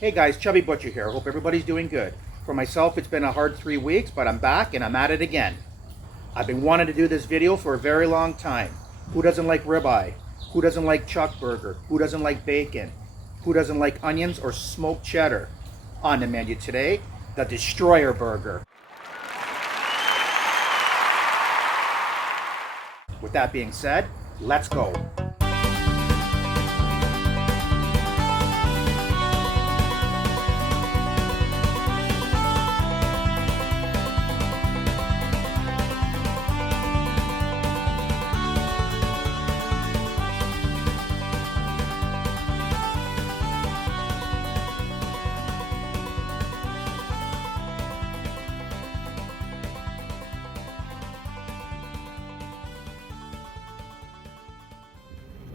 Hey guys, Chubby Butcher here. Hope everybody's doing good. For myself, it's been a hard 3 weeks, but I'm back and I'm at it again. I've been wanting to do this video for a very long time. Who doesn't like ribeye? Who doesn't like chuck burger? Who doesn't like bacon? Who doesn't like onions or smoked cheddar? On the menu today, the Destroyer Burger. With that being said, let's go.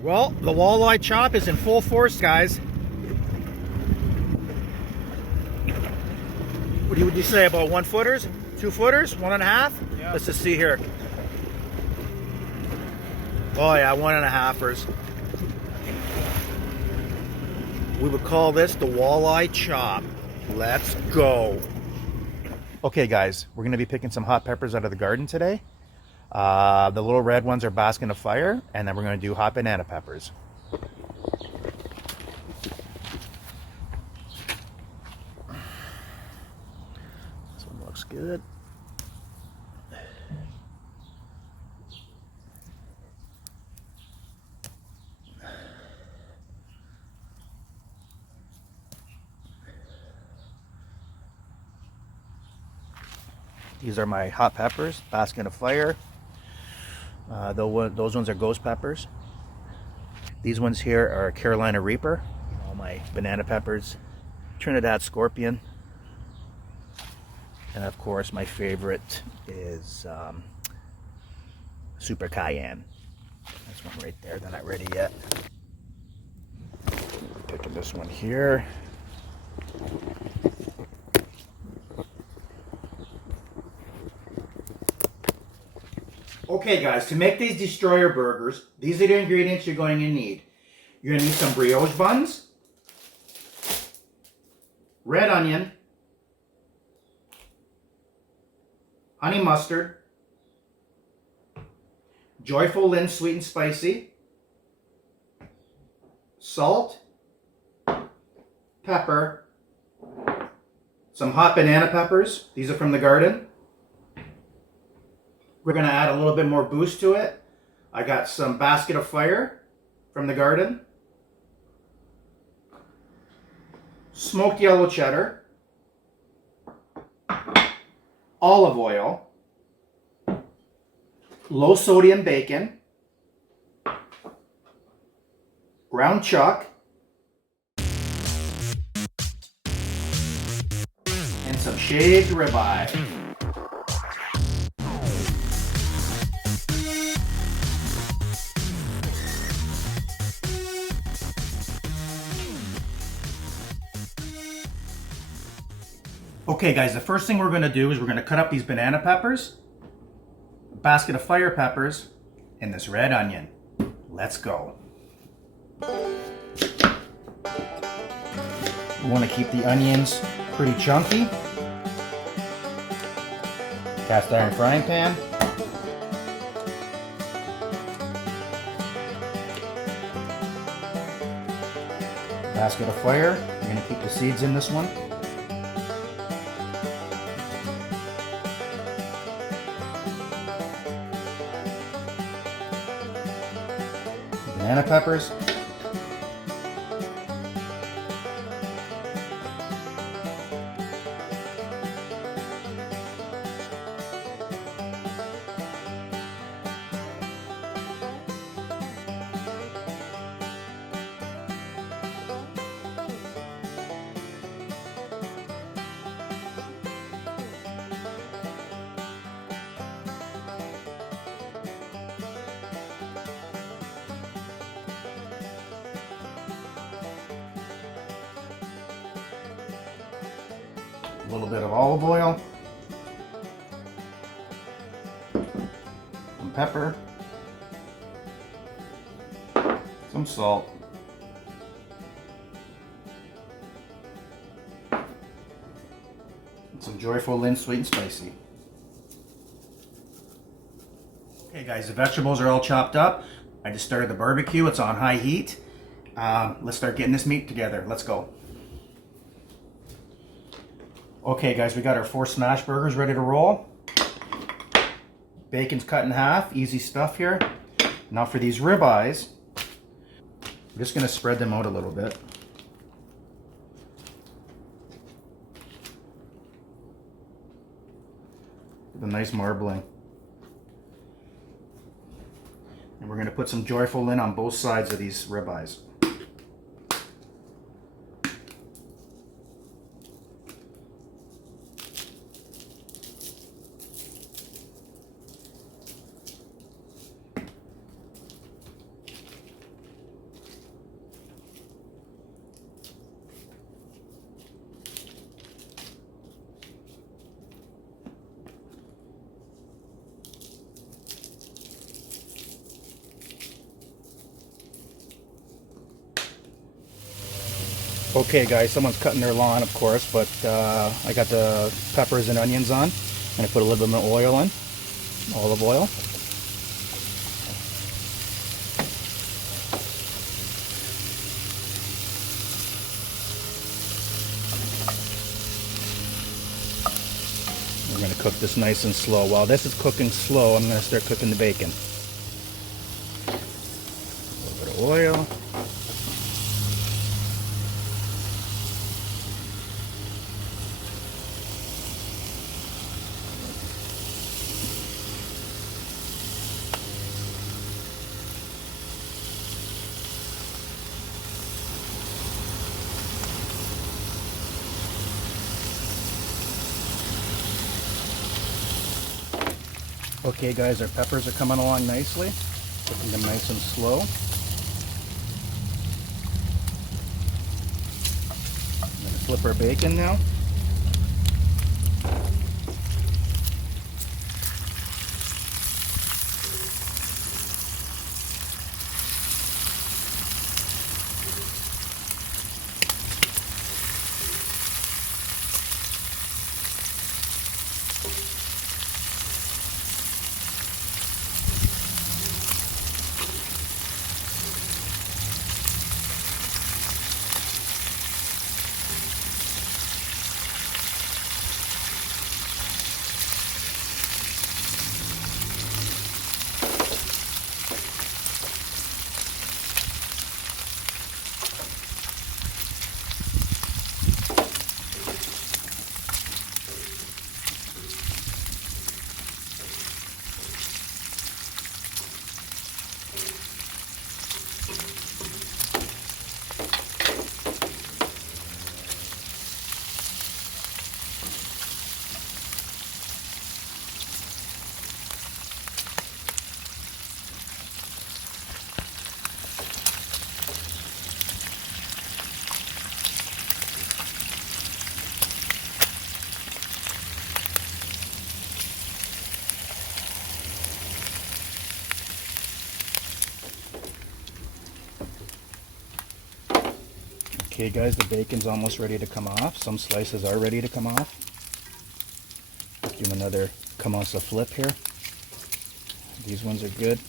Well, the walleye chop is in full force, guys. What would you say about 1 footers? 2 footers? 1.5? Yeah. Let's just see here. Oh yeah, 1.5ers. We would call this the walleye chop. Let's go. Okay guys, we're gonna be picking some hot peppers out of the garden today. The little red ones are basking of fire, and then we're going to do hot banana peppers. This one looks good. These are my hot peppers, basking of fire. Those ones are ghost peppers. These ones here are Carolina Reaper. All my banana peppers, Trinidad Scorpion, and of course my favorite is Super Cayenne. This one right there, they're not ready yet. Picking this one here. Okay guys, to make these Destroyer burgers, these are the ingredients you're going to need. You're going to need some brioche buns, red onion, honey mustard, Joyful Lynn sweet and spicy, salt, pepper, some hot banana peppers. These are from the garden. We're going to add a little bit more boost to it. I got some basket of fire from the garden, smoked yellow cheddar, olive oil, low sodium bacon, ground chuck, and some shaved ribeye. Okay guys, the first thing we're going to do is we're going to cut up these banana peppers, a basket of fire peppers, and this red onion. Let's go. We want to keep the onions pretty chunky. Cast iron frying pan. Basket of fire. We're going to keep the seeds in this one. Banana peppers. A little bit of olive oil, some pepper, some salt, Some Joyful Lynn sweet and spicy. Okay guys, the vegetables are all chopped up. I just started the barbecue, it's on high heat. Let's start getting this meat together. Let's go. Okay guys, we got our 4 smash burgers ready to roll. Bacon's cut in half, easy stuff here. Now for these ribeyes, I'm just going to spread them out a little bit. With a nice marbling. And we're going to put some Joyful Lynn on both sides of these ribeyes. Okay guys, someone's cutting their lawn of course, but I got the peppers and onions on. I'm going to put a little bit more oil in, olive oil. We're going to cook this nice and slow. While this is cooking slow, I'm going to start cooking the bacon. A little bit of oil. Okay guys, our peppers are coming along nicely. Cooking them nice and slow. I'm going to flip our bacon now. Okay guys, the bacon's almost ready to come off. Some slices are ready to come off. Let's give them another come off a flip here. These ones are good.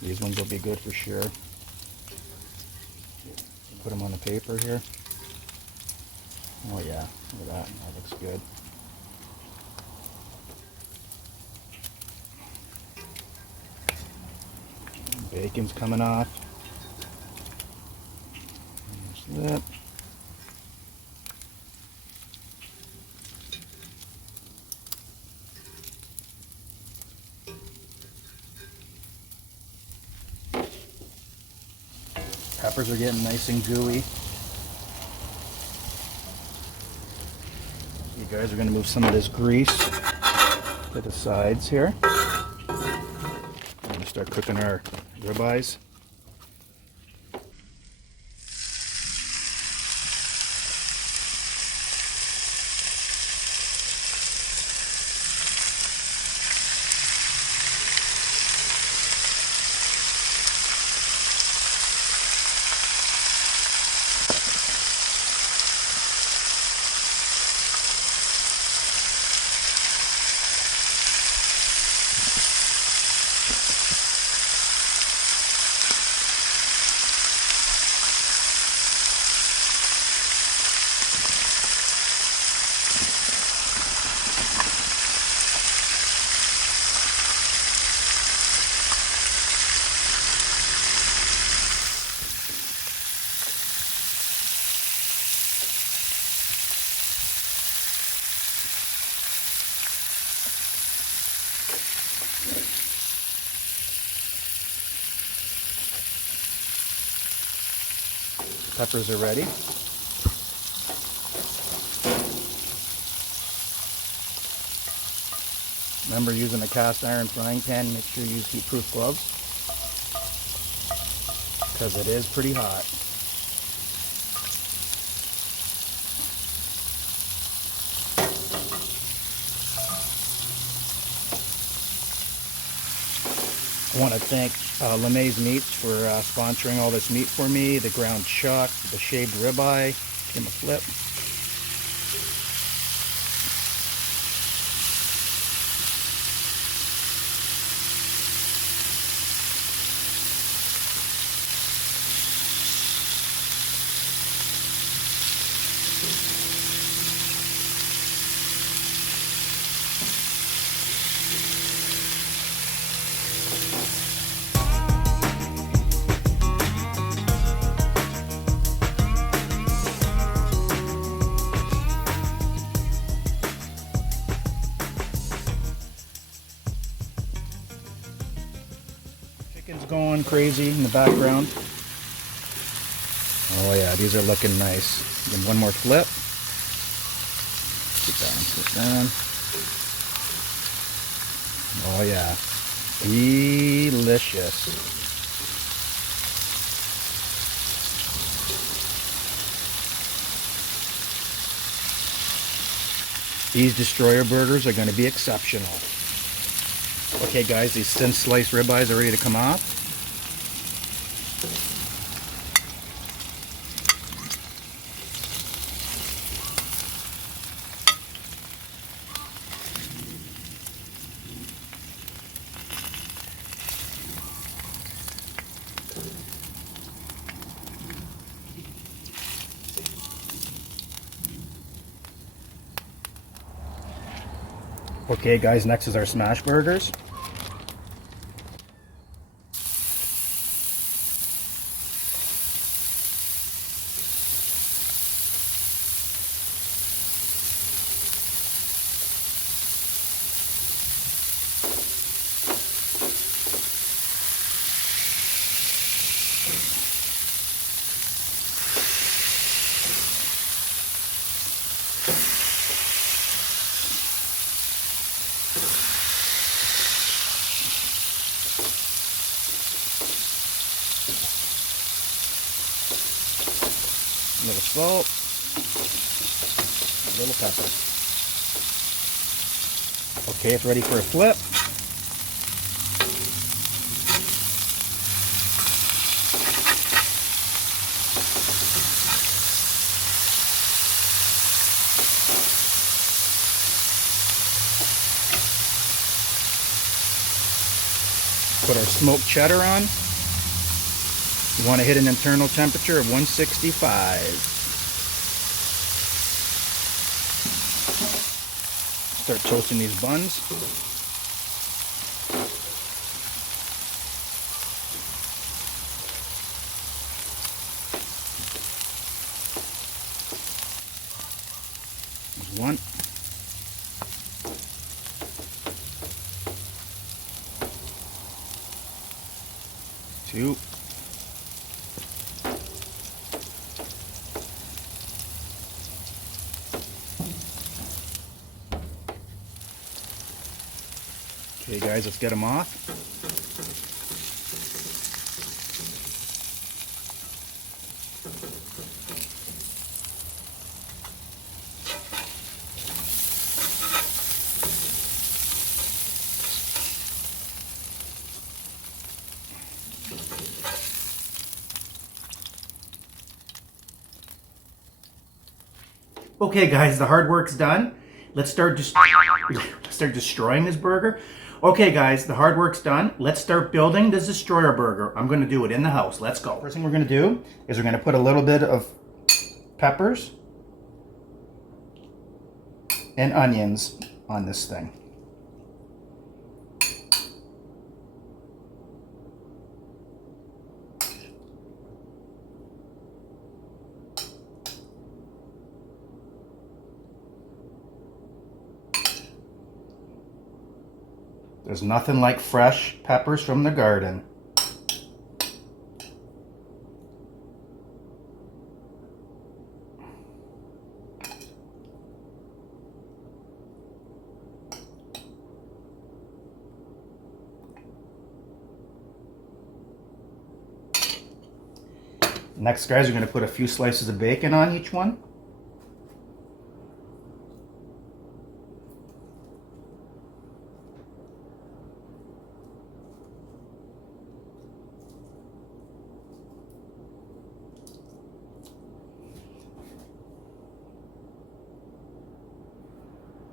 These ones will be good for sure. Put them on the paper here. Oh yeah, look at that. That looks good. Bacon's coming off. There's that. Peppers are getting nice and gooey. You guys are going to move some of this grease to the sides here. We're going to start cooking our ribeyes. Peppers are ready. Remember, using a cast iron frying pan, make sure you use heat-proof gloves because it is pretty hot. I want to thank LeMay's Meats for sponsoring all this meat for me. The ground chuck, the shaved ribeye. Give him a flip. Chicken's going crazy in the background. Oh yeah, these are looking nice. Give them one more flip. Sit down, sit down. Oh yeah, delicious. These destroyer burgers are going to be exceptional. Okay guys, these thin sliced ribeyes are ready to come off. Okay guys, next is our smash burgers. A little salt, a little pepper. Okay, it's ready for a flip. Put our smoked cheddar on. You want to hit an internal temperature of 165. Start toasting these buns. There's one. Two. Okay guys, let's get them off. Okay guys, the hard work's done. Let's start destroying this burger. Okay guys, the hard work's done. Let's start building this destroyer burger. I'm going to do it in the house. Let's go. First thing we're going to do is we're going to put a little bit of peppers and onions on this thing. There's nothing like fresh peppers from the garden. Next, guys, we're going to put a few slices of bacon on each one.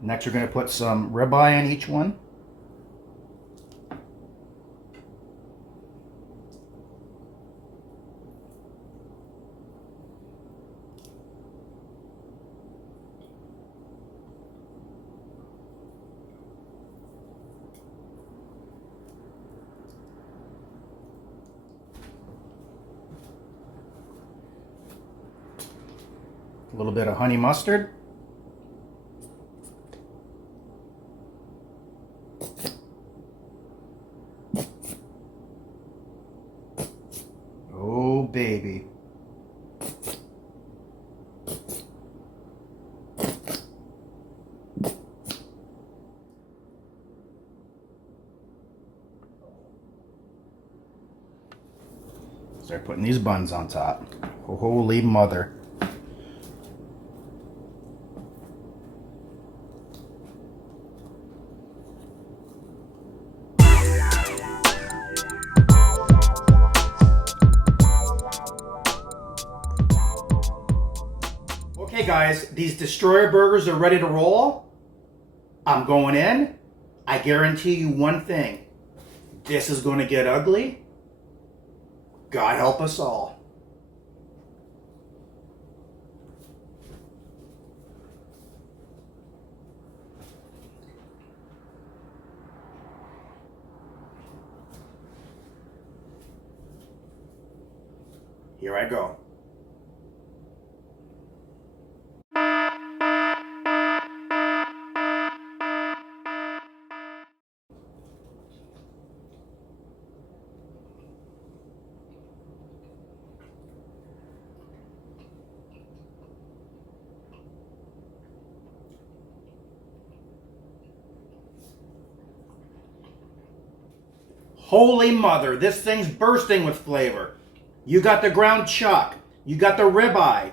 Next, we're going to put some ribeye on each one. A little bit of honey mustard. Oh, baby. Start putting these buns on top. Holy mother. Okay guys, these destroyer burgers are ready to roll. I'm going in. I guarantee you one thing. This is going to get ugly. God help us all. Here I go. Holy mother, this thing's bursting with flavor. You got the ground chuck, you got the ribeye,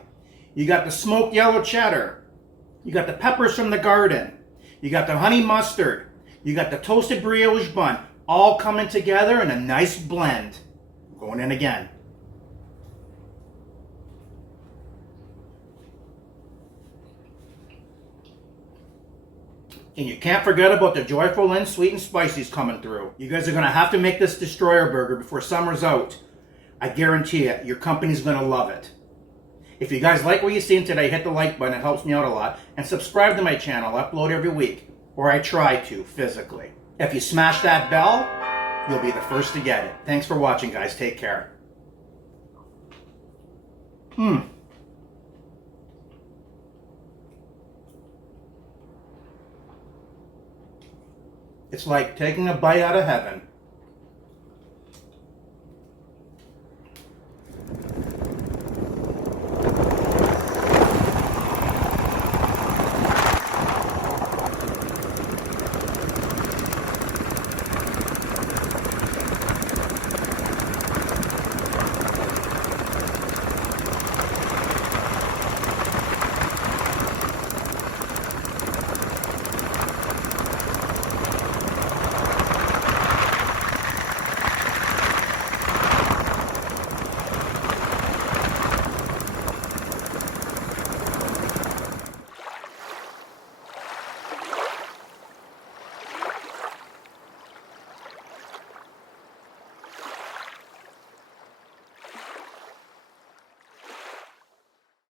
you got the smoked yellow cheddar, you got the peppers from the garden, you got the honey mustard, you got the toasted brioche bun, all coming together in a nice blend. Going in again. And you can't forget about the joyful and sweet and spicy's coming through. You guys are going to have to make this destroyer burger before summer's out. I guarantee it, your company's going to love it. If you guys like what you've seen today, hit the like button, it helps me out a lot. And subscribe to my channel, I upload every week. Or I try to, physically. If you smash that bell, you'll be the first to get it. Thanks for watching, guys. Take care. It's like taking a bite out of heaven.